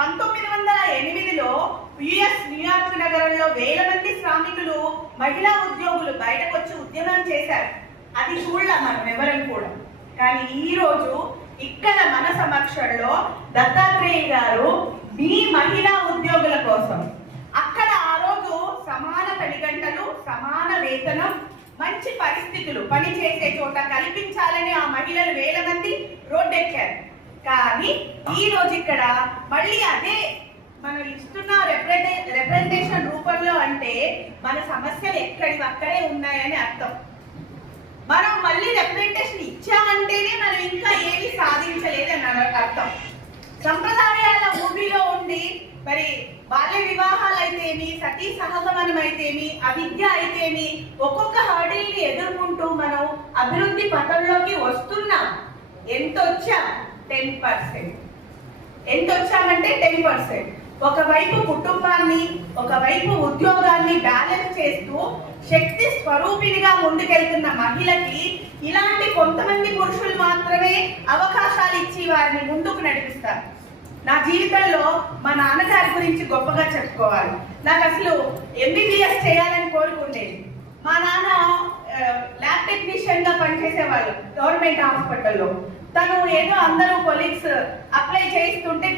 1908లో US New York నగరంలో వేల మంది శ్రామికులు మహిళా ఉద్యోగులు బయటకు వచ్చి ఉద్యమం చేశారు. అది చూడలే మనం ఎవరం కూడా. కానీ ఈ రోజు ఇక్కడ మన సమక్షంలో దత్తాత్రేయ గారు మీ మహిళా ఉద్యోగుల కోసం అక్కడ ఆ రోజు సమాన పని గంటలు, సమాన వేతనం, మంచి పరిస్థితులు పని చేసే చోట కల్పించాలని ఆ మహిళలు వేల మంది రోడ్డెక్కారు. కానీ ఈ రోజు ఇక్కడ మళ్ళీ అదే మనం ఇస్తున్న రిప్రజెంటేషన్ రూపంలో అంటే మన సమస్యలు ఎక్కడివి అక్కడే ఉన్నాయని అర్థం. మనం మళ్ళీ రిప్రజెంటేషన్ ఇచ్చామంటేనే మనం ఇంకా ఏమి సాధించలేదని అర్థం. సంప్రదాయాల ఊబిలో ఉండి మరి బాల్య వివాహాలు అయితేమి, సతీ సహగమనం అయితేమి, అవిద్య అయితేమి ఒక్కొక్క హర్డిల్ని ఎదుర్కొంటూ మనం అభివృద్ధి పథంలోకి వస్తున్నాం. ఎంత వచ్చాం? 10%. ఎంత వచ్చామంటే 10%. ఒకవైపు కుటుంబాన్ని, ఒకవైపు ఉద్యోగాన్ని బ్యాలెన్స్ చేస్తూ శక్తి స్వరూపిణిగా ముందుకెళ్తున్న మహిళకి ఇలాంటి కొంతమంది పురుషులు మాత్రమే అవకాశాలు ఇచ్చి వారిని ముందుకు నడిపిస్తారు. నా జీవితంలో మా నాన్నగారి గురించి గొప్పగా చెప్పుకోవాలి. నాకు అసలు MBBS చేయాలని కోరుకుండేది. మా నాన్న ల్యాబ్ టెక్నీషియన్ గా పనిచేసేవాళ్ళు గవర్నమెంట్ హాస్పిటల్లో. తను ఏదో అందరూ కొలీగ్స్ అప్లై చేస్తుంటే